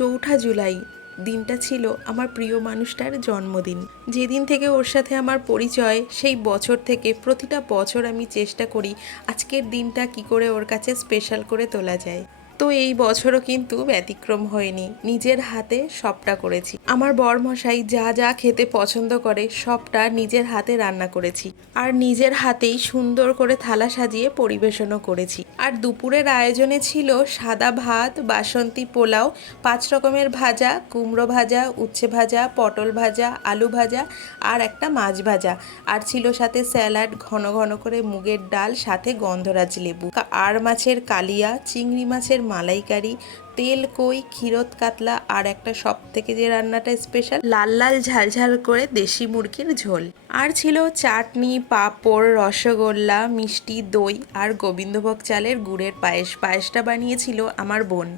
4 জুলাই দিনটা ছিল আমার প্রিয় মানুষটার জন্মদিন। যেদিন থেকে ওর সাথে আমার পরিচয় সেই বছর থেকে প্রতিটা বছর আমি চেষ্টা করি আজকের দিনটা কি করে ওর কাছে স্পেশাল করে তোলা যায়। তো এই বছরও কিন্তু ব্যতিক্রম হয়নি, নিজের হাতে সবটা করেছি। আমার বরমশাই যা যা খেতে পছন্দ করে সবটা নিজের হাতে রান্না করেছি, আর নিজের হাতেই সুন্দর করে থালা সাজিয়ে পরিবেশনও করেছি। আর দুপুরের আয়োজনে ছিল সাদা ভাত, বাসন্তী পোলাও, 5 রকমের ভাজা, কুমড়ো ভাজা, উচ্ছে ভাজা, পটল ভাজা, আলু ভাজা আর একটা মাছ ভাজা। আর ছিল সাথে স্যালাড, ঘন ঘন করে মুগের ডাল, সাথে গন্ধরাজ লেবু, আর মাছের কালিয়া, চিংড়ি মাছের মালাইকারি, তেল কই, ক্ষীরত কাতলা, আর একটা সব থেকে যে রান্নাটা স্পেশাল, লাল লাল ঝালঝাল করে দেশি মুরগির ঝোল। আর ছিল চাটনি, পাঁপড়, রসগোল্লা, মিষ্টি, দই আর গোবিন্দভোগ চালের গুড়ের পায়েস। পায়েসটা বানিয়েছিল আমার বোন।